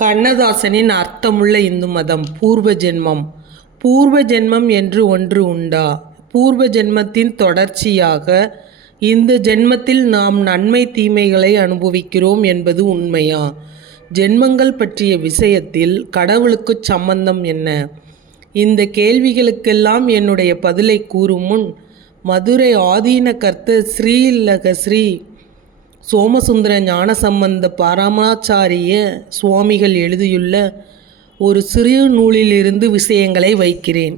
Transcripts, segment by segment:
கண்ணதாசனின் அர்த்தமுள்ள இந்து மதம் பூர்வ ஜென்மம் பூர்வ ஜென்மம் என்று ஒன்று உண்டா? பூர்வ ஜென்மத்தின் தொடர்ச்சியாக இந்த ஜென்மத்தில் நாம் நன்மை தீமைகளை அனுபவிக்கிறோம் என்பது உண்மையா? ஜென்மங்கள் பற்றிய விஷயத்தில் கடவுளுக்கு சம்பந்தம் என்ன? இந்த கேள்விகளுக்கெல்லாம் என்னுடைய பதிலை கூறும் முன் மதுரை ஆதீன கர்த்த ஸ்ரீலக ஸ்ரீ சோமசுந்தர ஞானசம்பந்த பரமாச்சாரிய சுவாமிகள் எழுதியுள்ள ஒரு சிறு நூலிலிருந்து விஷயங்களை வைக்கிறேன்.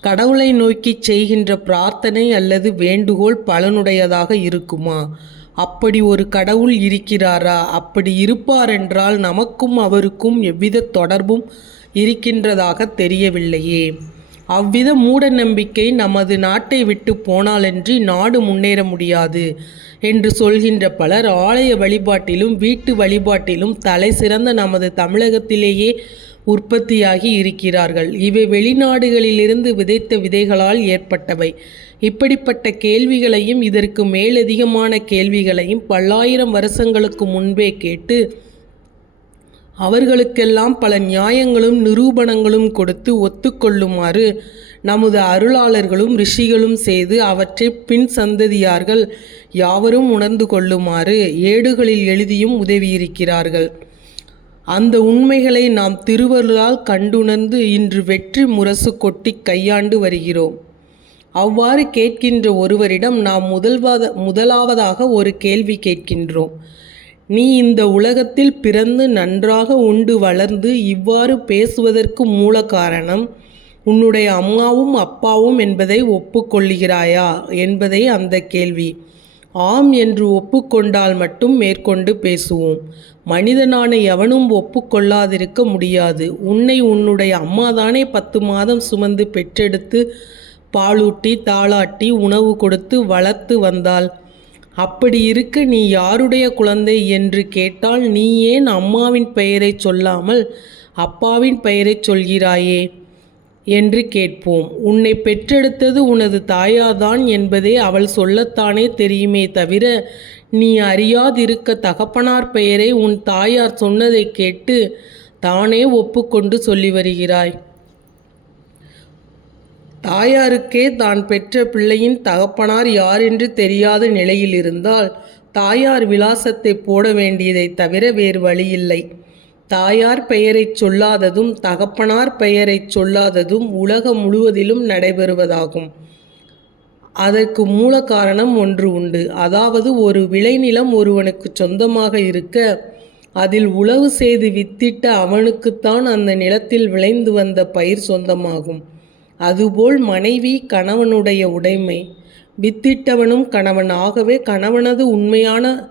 கடவுளை நோக்கி செய்கின்ற பிரார்த்தனை அல்லது வேண்டுகோள் பலனுடையதாக இருக்குமா? அப்படி ஒரு கடவுள் இருக்கிறாரா? அப்படி இருப்பாரென்றால் நமக்கும் அவருக்கும் எவ்வித தொடர்பும் இருக்கின்றதாக தெரியவில்லையே. அவ்வித மூட நம்பிக்கை நமது நாட்டை விட்டு போனாலன்றி நாடு முன்னேற முடியாது என்று சொல்கின்ற பலர் ஆலய வழிபாட்டிலும் வீட்டு வழிபாட்டிலும் தலை சிறந்த நமது தமிழகத்திலேயே உற்பத்தியாகி இருக்கிறார்கள். இவை வெளிநாடுகளிலிருந்து விதைத்த விதைகளால் ஏற்பட்டவை. இப்படிப்பட்ட கேள்விகளையும் இதற்கு மேலதிகமான கேள்விகளையும் பல்லாயிரம் வருஷங்களுக்கு முன்பே கேட்டு அவர்களுக்கெல்லாம் பல நியாயங்களும் நிரூபணங்களும் கொடுத்து ஒத்துக்கொள்ளுமாறு நமது அருளாளர்களும் ரிஷிகளும் செய்து அவற்றை பின் சந்ததியார்கள் யாவரும் உணர்ந்து கொள்ளுமாறு ஏடுகளில் எழுதியும் உதவியிருக்கிறார்கள். அந்த உண்மைகளை நாம் திருவருளால் கண்டுணர்ந்து இன்று வெற்றி முரசு கொட்டி கையாண்டு வருகிறோம். அவ்வாறு கேட்கின்ற ஒருவரிடம் நாம் முதல்வாத முதலாவதாக ஒரு கேள்வி கேட்கின்றோம். நீ இந்த உலகத்தில் பிறந்து நன்றாக உண்டு வளர்ந்து இவ்வாறு பேசுவதற்கு மூல காரணம் உன்னுடைய அம்மாவும் அப்பாவும் என்பதை ஒப்புக்கொள்கிறாயா என்பதே அந்த கேள்வி. ஆம் என்று ஒப்புக்கொண்டால் மட்டும் மேற்கொண்டு பேசுவோம். மனிதனான எவனும் ஒப்புக்கொள்ளாதிருக்க முடியாது. உன்னை உன்னுடைய அம்மாதானே பத்து மாதம் சுமந்து பெற்றெடுத்து பாலூட்டி தாளாட்டி உணவு கொடுத்து வளர்த்து வந்தாள் அப்படி இருக்க நீ யாருடைய குழந்தை என்று கேட்டால் நீ ஏன் அம்மாவின் பெயரை சொல்லாமல் அப்பாவின் பெயரை சொல்கிறாயே? என்று கேட்போம். உன்னை பெற்றெடுத்தது உனது தாயாதான் என்பதே அவள் சொல்லத்தானே தெரியுமே தவிர நீ அறியாதிருக்க தகப்பனார் பெயரை உன் தாயார் சொன்னதை கேட்டு தானே ஒப்புக்கொண்டு சொல்லி வருகிறாய். தாயாருக்கே தான் பெற்ற பிள்ளையின் தகப்பனார் யார் என்று தெரியாத நிலையில் இருந்தால் தாயார் விலாசத்தை போட வேண்டியதை தவிர வேறு வழியில்லை. தாயார் பெயரைச் சொல்லாததும் தகப்பனார் பெயரைச் சொல்லாததும் உலகம் முழுவதிலும் நடைபெறுவதாகும். அதற்கு மூல காரணம் ஒன்று உண்டு. அதாவது ஒரு விளைநிலம் ஒருவனுக்கு சொந்தமாக இருக்க அதில் உழவு செய்து வித்திட்ட அவனுக்குத்தான் அந்த நிலத்தில் விளைந்து வந்த பயிர் சொந்தமாகும். அதுபோல் மனைவி கணவனுடைய உடைமை. வித்திட்டவனும் கணவன். ஆகவே கணவனது உண்மையான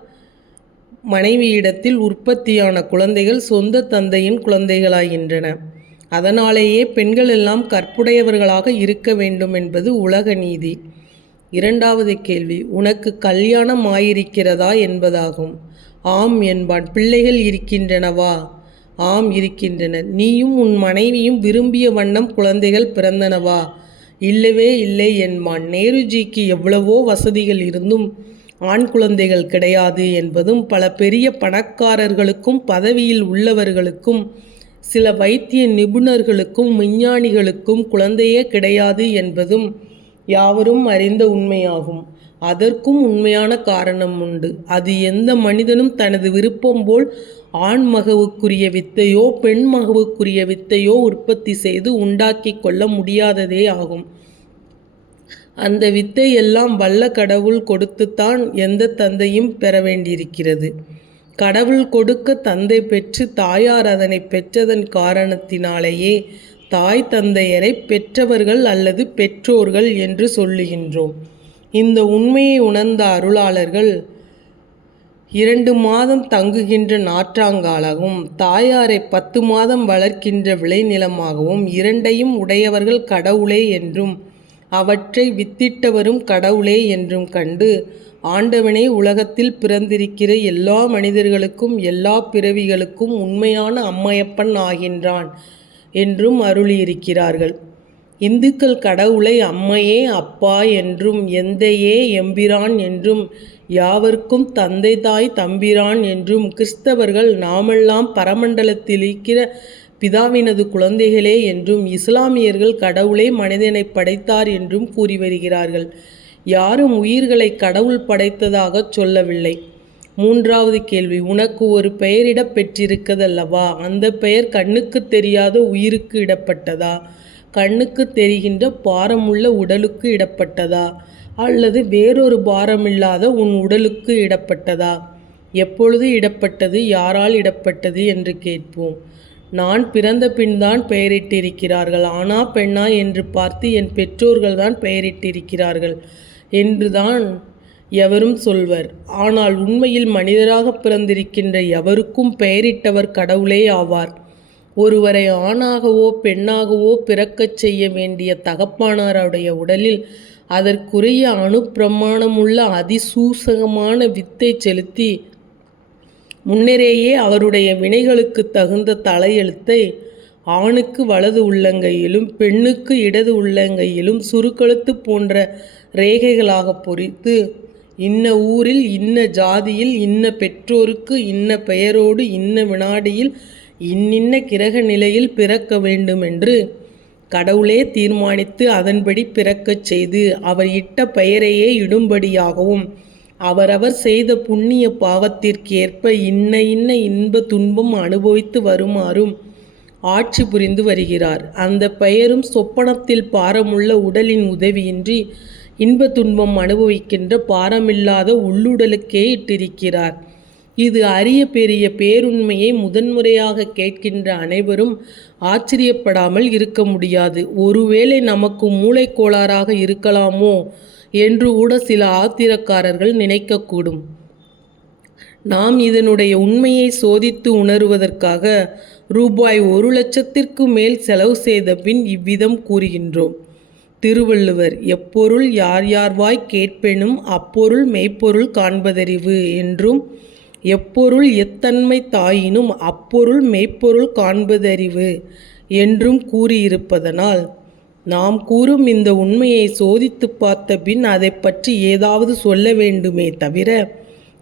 மனைவியிடத்தில் உற்பத்தியான குழந்தைகள் சொந்த தந்தையின் குழந்தைகளாகின்றன. அதனாலேயே பெண்கள் எல்லாம் கற்புடையவர்களாக இருக்க வேண்டும் என்பது உலக நீதி. இரண்டாவது கேள்வி உனக்கு கல்யாணம் ஆயிருக்கிறதா என்பதாகும். ஆம் என்பான். பிள்ளைகள் இருக்கின்றனவா? ஆம் இருக்கின்றன. நீயும் உன் மனைவியும் விரும்பிய வண்ணம் குழந்தைகள் பிறந்தனவா? இல்லவே இல்லை என்பான். நேருஜிக்கு எவ்வளவோ வசதிகள் இருந்தும் ஆண் குழந்தைகள் கிடையாது என்பதும் பல பெரிய பணக்காரர்களுக்கும் பதவியில் உள்ளவர்களுக்கும் சில வைத்திய நிபுணர்களுக்கும் விஞ்ஞானிகளுக்கும் குழந்தையே கிடையாது என்பதும் யாவரும் அறிந்த உண்மையாகும். அதற்கும் உண்மையான காரணம் உண்டு. அது எந்த மனிதனும் தனது விருப்பம் போல் ஆண் மகவுக்குரிய வித்தையோ பெண் மகவுக்குரிய வித்தையோ உற்பத்தி செய்து உண்டாக்கி கொள்ள முடியாததே ஆகும். அந்த வித்தை எல்லாம் வல்ல கடவுள் கொடுத்துத்தான் எந்த தந்தையும் பெற வேண்டியிருக்கிறது. கடவுள் கொடுக்க தந்தை பெற்று தாயார் அதனை பெற்றதன் காரணத்தினாலேயே தாய் தந்தையரை பெற்றவர்கள் அல்லது பெற்றோர்கள் என்று சொல்லுகின்றோம். இந்த உண்மையை உணர்ந்த அருளாளர்கள் இரண்டு மாதம் தங்குகின்ற நாற்றாங்காலாகவும் தாயாரை பத்து மாதம் வளர்க்கின்ற விளைநிலமாகவும் இரண்டையும் உடையவர்கள் கடவுளே என்றும் அவற்றை வித்திட்டவரும் கடவுளே என்றும் கண்டு ஆண்டவனே உலகத்தில் பிறந்திருக்கிற எல்லா மனிதர்களுக்கும் எல்லா பிறவிகளுக்கும் உண்மையான அம்மையப்பன் ஆகின்றான் என்றும் அருளியிருக்கிறார்கள். இந்துக்கள் கடவுளை அம்மையே அப்பா என்றும் எந்தையே எம்பிரான் என்றும் யாவர்க்கும் தந்தை தாய் தம்பிரான் என்றும் கிறிஸ்தவர்கள் நாமெல்லாம் பரமண்டலத்தில் இருக்கிற பிதாவினது குழந்தைகளே என்றும் இஸ்லாமியர்கள் கடவுளே மனிதனை படைத்தார் என்றும் கூறி வருகிறார்கள். யாரும் உயிர்களை கடவுள் படைத்ததாகச் சொல்லவில்லை. மூன்றாவது கேள்வி உனக்கு ஒரு பெயரிடப் பெற்றிருக்கதல்லவா? அந்த பெயர் கண்ணுக்கு தெரியாத உயிருக்கு இடப்பட்டதா? கண்ணுக்கு தெரிகின்ற பாரமுள்ள உடலுக்கு இடப்பட்டதா? அல்லது வேறொரு பாரமில்லாத உன் உடலுக்கு இடப்பட்டதா? எப்பொழுது இடப்பட்டது? யாரால் இடப்பட்டது? என்று கேட்போம். நான் பிறந்த பின்தான் பெயரிட்டிருக்கிறார்கள். ஆனா பெண்ணா என்று பார்த்து என் பெற்றோர்கள் தான் பெயரிட்டிருக்கிறார்கள் என்றுதான் எவரும் சொல்வர். ஆனால் உண்மையில் மனிதராக பிறந்திருக்கின்ற எவருக்கும் பெயரிட்டவர் கடவுளே ஆவார். ஒருவரை ஆணாகவோ பெண்ணாகவோ பிறக்கச் செய்ய வேண்டிய தகப்பானாருடைய உடலில் அதற்குரிய அணுப்பிரமாணமுள்ள அதிசூசகமான வித்தை செலுத்தி முன்னரேயே அவருடைய வினைகளுக்கு தகுந்த தலையெழுத்தை ஆணுக்கு வலது உள்ளங்கையிலும் பெண்ணுக்கு இடது உள்ளங்கையிலும் சுருக்கெழுத்து போன்ற ரேகைகளாக பொறித்து இன்ன ஊரில் இன்ன ஜாதியில் இன்ன பெற்றோருக்கு இன்ன பெயரோடு இன்ன வினாடியில் இன்னின்ன கிரக நிலையில் பிறக்க வேண்டுமென்று கடவுளே தீர்மானித்து அதன்படி பிறக்கச் செய்து அவர் இட்ட பெயரையே இடும்படியாகவும் அவரவர் செய்த புண்ணிய பாவத்திற்கேற்ப இன்ன இன்ன இன்ப துன்பம் அனுபவித்து வருமாறும் ஆட்சி புரிந்து வருகிறார். அந்த பெயரும் சொப்பனத்தில் பாரமுள்ள உடலின் உதவியின்றி இன்ப துன்பம் அனுபவிக்கின்ற பாரமில்லாத உள்ளுடலுக்கே இட்டிருக்கிறார். இது அரிய பெரிய பேருண்மையை முதன்முறையாக கேட்கின்ற அனைவரும் ஆச்சரியப்படாமல் இருக்க முடியாது. ஒருவேளை நமக்கு மூளைக்கோளாறாக இருக்கலாமோ என்று கூட சில ஆத்திரக்காரர்கள் நினைக்கக்கூடும். நாம் இதனுடைய உண்மையை சோதித்து உணருவதற்காக ரூபாய் ஒரு லட்சத்திற்கு மேல் செலவு செய்த பின் இவ்விதம் கூறுகின்றோம். திருவள்ளுவர் எப்பொருள் யார் யார்வாய் கேட்பெனும் அப்பொருள் மெய்ப்பொருள் காண்பதறிவு என்றும் எப்பொருள் எத்தன்மை தாயினும் அப்பொருள் மெய்ப்பொருள் காண்பதறிவு என்றும் கூறியிருப்பதனால் நாம் கூறும் இந்த உண்மையை சோதித்து பார்த்த பின் அதை பற்றி ஏதாவது சொல்ல வேண்டுமே தவிர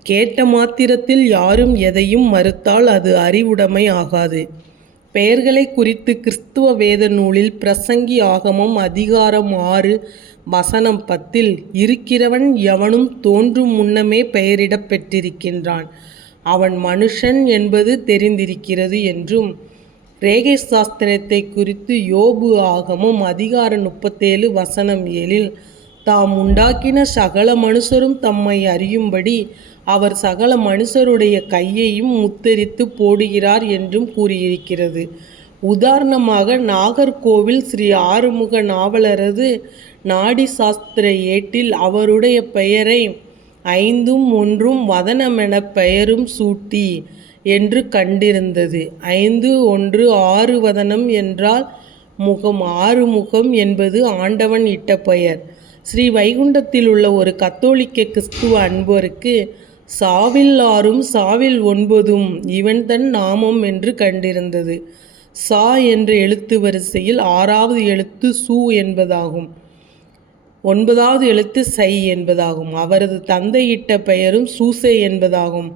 கேட்ட மாத்திரத்தில் யாரும் எதையும் மறுத்தால் அது அறிவுடைமை ஆகாது. பெயர்களை குறித்து கிறிஸ்துவ வேத நூலில் பிரசங்கி ஆகமம் அதிகாரம் ஆறு வசனம் பத்தில் இருக்கிறவன் எவனும் தோன்றும் முன்னமே பெயரிடப் பெற்றிருக்கின்றான். அவன் மனுஷன் என்பது தெரிந்திருக்கிறது என்றும் ரேகை சாஸ்திரத்தை குறித்து யோபு ஆகமும் அதிகாரம் முப்பத்தேழு வசனம் ஏழில் தாம் உண்டாக்கின சகல மனுஷரும் தம்மை அறியும்படி அவர் சகல மனுஷருடைய கையையும் முத்தரித்து போடுகிறார் என்றும் கூறியிருக்கிறது. உதாரணமாக நாகர்கோவில் ஸ்ரீ ஆறுமுக நாவலரது நாடி சாஸ்திர ஏட்டில் அவருடைய பெயரை ஐந்தும் ஒன்றும் வதனமென பெயரும் சூட்டி என்று கண்டிருந்தது. ஐந்து ஒன்று ஆறு வதனம் என்றால் முகம் ஆறு முகம் என்பது ஆண்டவன் இட்ட பெயர். ஸ்ரீ வைகுண்டத்தில் உள்ள ஒரு கத்தோலிக்க கிறிஸ்துவ அன்பருக்கு சாவில் ஆறும் சாவில் ஒன்பதும் இவன் தன் நாமம் என்று கண்டிருந்தது. சா என்ற எழுத்து வரிசையில் ஆறாவது எழுத்து சு என்பதாகும். ஒன்பதாவது எழுத்து சை என்பதாகும். அவரது தந்தையிட்ட பெயரும் சூசே என்பதாகும்.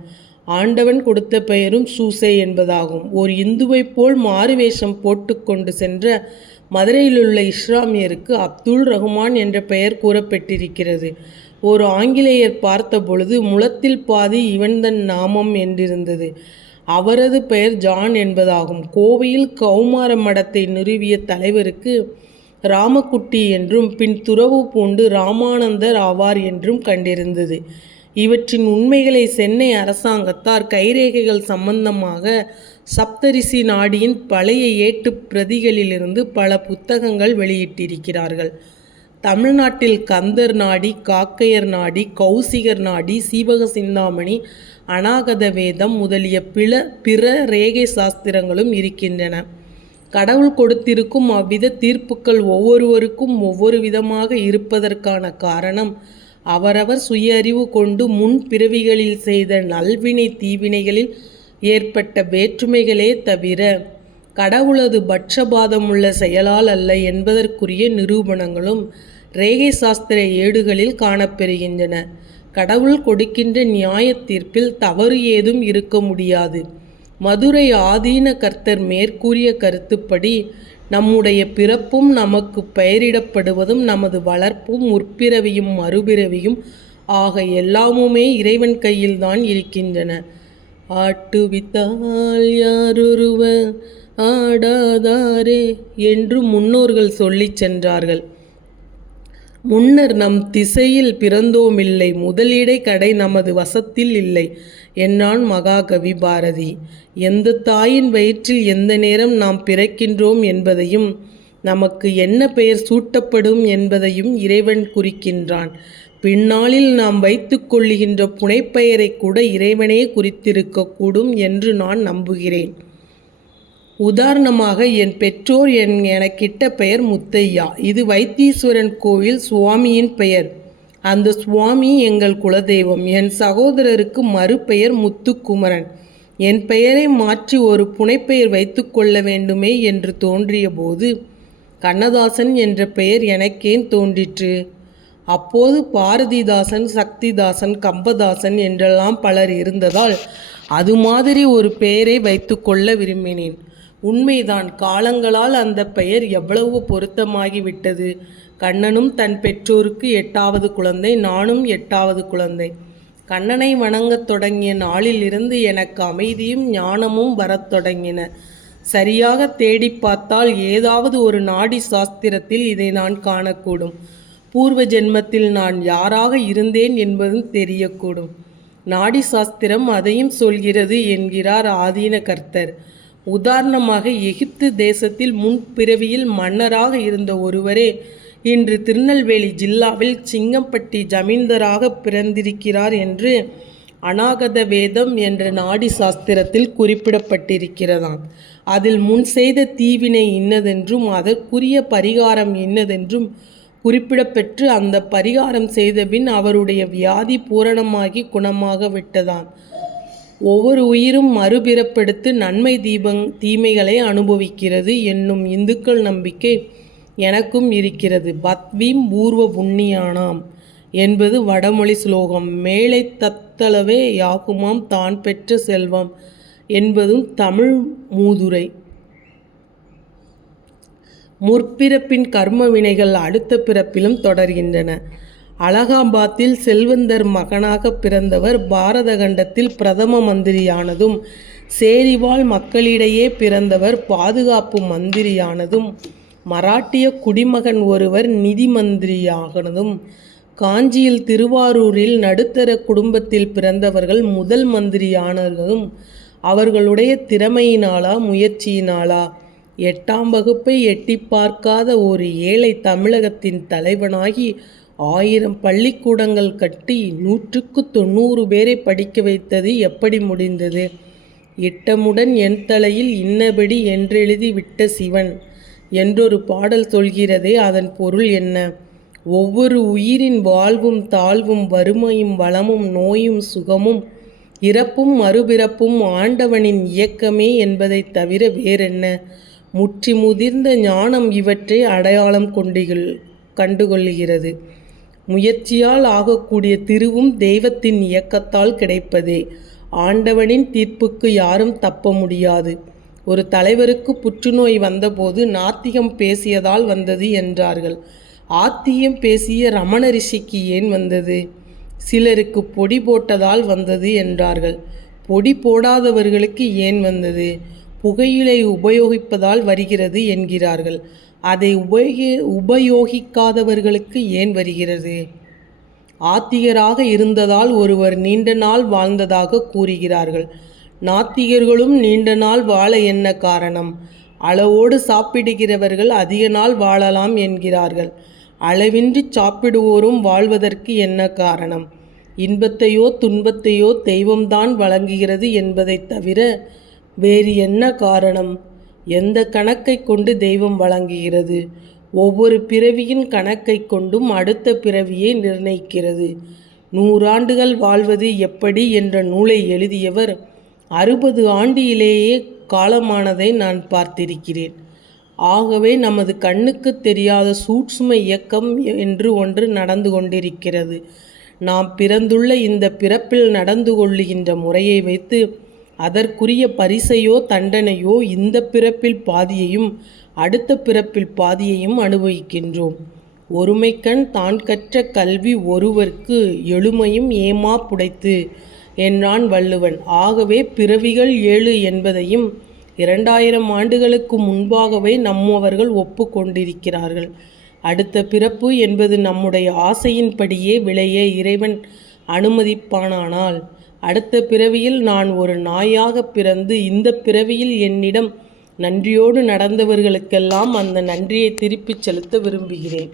ஆண்டவன் கொடுத்த பெயரும் சூசே என்பதாகும். ஒரு இந்துவைப் போல் மாறுவேஷம் போட்டுக்கொண்டு சென்ற மதுரையிலுள்ள இஸ்லாமியருக்கு அப்துல் ரஹ்மான் என்ற பெயர் கூறப்பட்டிருக்கிறது ஒரு ஆங்கிலேயர் பார்த்தபொழுது முளத்தில் பாதி இவன்தன் நாமம் என்றிருந்தது. அவரது பெயர் ஜான் என்பதாகும். கோவையில் கௌமார மடத்தை நிறுவிய தலைவருக்கு ராமக்குட்டி என்றும் பின் துறவு பூண்டு ராமானந்தர் ஆவார் என்றும் கண்டிருந்தது. இவற்றின் உண்மைகளை சென்னை அரசாங்கத்தார் கைரேகைகள் சம்பந்தமாக சப்தரிசி நாடியின் பழைய ஏட்டு பிரதிகளிலிருந்து பல புத்தகங்கள் வெளியிட்டிருக்கிறார்கள். தமிழ்நாட்டில் கந்தர் நாடி காக்கையர் நாடி கௌசிகர் நாடி சீவக சிந்தாமணி அநாகத வேதம் முதலிய பில பிற ரேகை சாஸ்திரங்களும் இருக்கின்றன. கடவுள் கொடுத்திருக்கும் அவ்வித தீர்ப்புக்கள் ஒவ்வொருவருக்கும் ஒவ்வொரு விதமாக இருப்பதற்கான காரணம் அவரவர் சுய அறிவு கொண்டு முன் பிறவிகளில் செய்த நல்வினை தீவினைகளில் ஏற்பட்ட வேற்றுமைகளே தவிர கடவுளது பட்சபாதமுள்ள செயலால் அல்ல என்பதற்குரிய நிரூபணங்களும் ரேகை சாஸ்திர ஏடுகளில் காணப்பெறுகின்றன. கடவுள் கொடுக்கின்ற நியாய தீர்ப்பில் தவறு ஏதும் இருக்க முடியாது. மதுரை ஆதீன கர்த்தர் மேற்கூறிய கருத்துப்படி நம்முடைய பிறப்பும் நமக்கு பெயரிடப்படுவதும் நமது வளர்ப்பும் முற்பிறவியும் மறுபிறவியும் ஆக எல்லாமுமே இறைவன் கையில்தான் இருக்கின்றன. ஆட்டுவித்தால் யாரொருவர் ஆடாதாரே என்று முன்னோர்கள் சொல்லிச் சென்றார்கள். முன்னர் நம் திசையில் பிறந்தோமில்லை முதலிடை கடை நமது வசத்தில் இல்லை. என்னான் மகாகவி பாரதி எந்த தாயின் வயிற்றில் எந்த நேரம் நாம் பிறக்கின்றோம் என்பதையும் நமக்கு என்ன பெயர் சூட்டப்படும் என்பதையும் இறைவன் குறிக்கின்றான். பின்னாளில் நாம் வைத்து கொள்ளுகின்ற புனைப்பெயரை கூட இறைவனே குறித்திருக்கக்கூடும் என்று நான் நம்புகிறேன். உதாரணமாக என் பெற்றோர் என் எனக்கிட்ட பெயர் முத்தையா. இது வைத்தீஸ்வரன் கோவில் சுவாமியின் பெயர். அந்த சுவாமி எங்கள் குலதெய்வம். என் சகோதரருக்கு மறுபெயர் முத்துக்குமரன். என் பெயரை மாற்றி ஒரு புனைப்பெயர் வைத்துக்கொள்ள வேண்டுமே என்று தோன்றிய போது கண்ணதாசன் என்ற பெயர் எனக்கேன் தோன்றிற்று. அப்போது பாரதிதாசன் சக்திதாசன் கம்பதாசன் என்றெல்லாம் பலர் இருந்ததால் அது மாதிரி ஒரு பெயரை வைத்துக்கொள்ள விரும்பினேன். உண்மைதான். காலங்களால் அந்த பெயர் எவ்வளவு பொருத்தமாகிவிட்டது? கண்ணனும் தன் பெற்றோருக்கு எட்டாவது குழந்தை நானும் எட்டாவது குழந்தை. கண்ணனை வணங்கத் தொடங்கிய நாளிலிருந்து எனக்கு அமைதியும் ஞானமும் வரத் தொடங்கின. சரியாக தேடி பார்த்தால் ஏதாவது ஒரு நாடி சாஸ்திரத்தில் இதை நான் காணக்கூடும். பூர்வ ஜென்மத்தில் நான் யாராக இருந்தேன் என்பதும் தெரியக்கூடும். நாடி சாஸ்திரம் அதையும் சொல்கிறது என்கிறார் ஆதீன கர்த்தர். உதாரணமாக எகிப்து தேசத்தில் முன்பிறவியில் மன்னராக இருந்த ஒருவரே இன்று திருநெல்வேலி ஜில்லாவில் சிங்கம்பட்டி ஜமீன்தராக பிறந்திருக்கிறார் என்று அநாகத வேதம் என்ற நாடி சாஸ்திரத்தில் குறிப்பிடப்பட்டிருக்கிறதாம். அதில் முன் செய்த தீவினை இன்னதென்றும் அதற்குரிய பரிகாரம் இன்னதென்றும் குறிப்பிடப்பெற்று அந்த பரிகாரம் செய்தபின் அவருடைய வியாதி பூரணமாகி குணமாக விட்டதாம். ஒவ்வொரு உயிரும் மறுபிறப்பெடுத்து நன்மை தீபங் தீமைகளை அனுபவிக்கிறது என்னும் இந்துக்கள் நம்பிக்கை எனக்கும் இருக்கிறது. பத்வீம் பூர்வ புண்ணியானாம் என்பது வடமொழி ஸ்லோகம். மேலை தத்தளவே யாகுமாம் தான் பெற்ற செல்வம் என்பதும் தமிழ் மூதுரை. முற்பிறப்பின் கர்ம வினைகள் அடுத்த பிறப்பிலும் தொடர்கின்றன. அலகாபாத்தில் செல்வந்தர் மகனாக பிறந்தவர் பாரத கண்டத்தில் பிரதம மந்திரியானதும் சேரிவாழ் மக்களிடையே பிறந்தவர் பாதுகாப்பு மந்திரியானதும் மராட்டிய குடிமகன் ஒருவர் நிதி மந்திரியானதும் காஞ்சியில் திருவாரூரில் நடுத்தர குடும்பத்தில் பிறந்தவர்கள் முதல் மந்திரியானதும் அவர்களுடைய திறமையினாலா முயற்சியினாலா எட்டாம் வகுப்பை எட்டி பார்க்காத ஒரு ஏழை தமிழகத்தின் தலைவனாகி ஆயிரம் பள்ளிக்கூடங்கள் கட்டி நூற்றுக்கு தொண்ணூறு பேரை படிக்க வைத்தது எப்படி முடிந்தது? இட்டமுடன் என் தலையில் இன்னபடி என்றெழுதி விட்ட சிவன். என்றொரு பாடல் சொல்கிறதே அதன் பொருள் என்ன? ஒவ்வொரு உயிரின் வாழ்வும் தாழ்வும் வறுமையும் வளமும் நோயும் சுகமும் இறப்பும் மறுபிறப்பும் ஆண்டவனின் இயக்கமே என்பதைத் தவிர வேறென்ன? முற்றி முதிர்ந்த ஞானம் இவற்றை அடையாளம் கொண்டுகள் கண்டுகொள்கிறது முயற்சியால் ஆகக்கூடிய திருவும் தெய்வத்தின் இயக்கத்தால் கிடைப்பதே. ஆண்டவனின் தீர்ப்புக்கு யாரும் தப்ப முடியாது. ஒரு தலைவருக்கு புற்றுநோய் வந்தபோது நாத்திகம் பேசியதால் வந்தது என்றார்கள். ஆத்தியம் பேசிய ரமண ரிஷிக்கு ஏன் வந்தது? சிலருக்கு பொடி போட்டதால் வந்தது என்றார்கள். பொடி போடாதவர்களுக்கு ஏன் வந்தது? புகையிலை உபயோகிப்பதால் வருகிறது என்கிறார்கள். அதை உபயோகி உபயோகிக்காதவர்களுக்கு ஏன் வருகிறது? ஆத்திகராக இருந்ததால் ஒருவர் நீண்ட நாள் வாழ்ந்ததாக கூறுகிறார்கள். நாத்திகர்களும் நீண்ட நாள் வாழ என்ன காரணம்? அளவோடு சாப்பிடுகிறவர்கள் அதிக நாள் வாழலாம் என்கிறார்கள். அளவின்றி சாப்பிடுவோரும் வாழ்வதற்கு என்ன காரணம்? இன்பத்தையோ துன்பத்தையோ தெய்வம்தான் வழங்குகிறது என்பதைத் தவிர வேறு என்ன காரணம்? எந்த கணக்கை கொண்டு தெய்வம் வழங்குகிறது? ஒவ்வொரு பிறவியின் கணக்கை கொண்டும் அடுத்த பிறவியை நிர்ணயிக்கிறது. நூறாண்டுகள் வாழ்வது எப்படி என்ற நூலை எழுதியவர் அறுபது ஆண்டிலேயே காலமானதை நான் பார்த்திருக்கிறேன். ஆகவே நமது கண்ணுக்கு தெரியாத சூட்சும இயக்கம் என்று ஒன்று நடந்து கொண்டிருக்கிறது. நாம் பிறந்துள்ள இந்த பிறப்பில் நடந்து கொள்ளுகின்ற முறையை வைத்து அதற்குரிய பரிசையோ தண்டனையோ இந்த பிறப்பில் பாதியையும் அடுத்த பிறப்பில் பாதியையும் அனுபவிக்கின்றோம். ஒருமைக்கண் தான் கற்ற கல்வி ஒருவர்க்கு எழுமையும் ஏமா புடைத்து என்றான் வள்ளுவன். ஆகவே பிறவிகள் ஏழு என்பதையும் இரண்டாயிரம் ஆண்டுகளுக்கு முன்பாகவே நம்மவர்கள் ஒப்புக்கொண்டிருக்கிறார்கள் அடுத்த பிறப்பு என்பது நம்முடைய ஆசையின்படியே விளைய இறைவன் அனுமதிப்பானானால் அடுத்த பிறவியில் நான் ஒரு நாயாக பிறந்து இந்த பிறவியில் என்னிடம் நன்றியோடு நடந்தவர்களுக்கெல்லாம் அந்த நன்றியை திருப்பிச் செலுத்த விரும்புகிறேன்.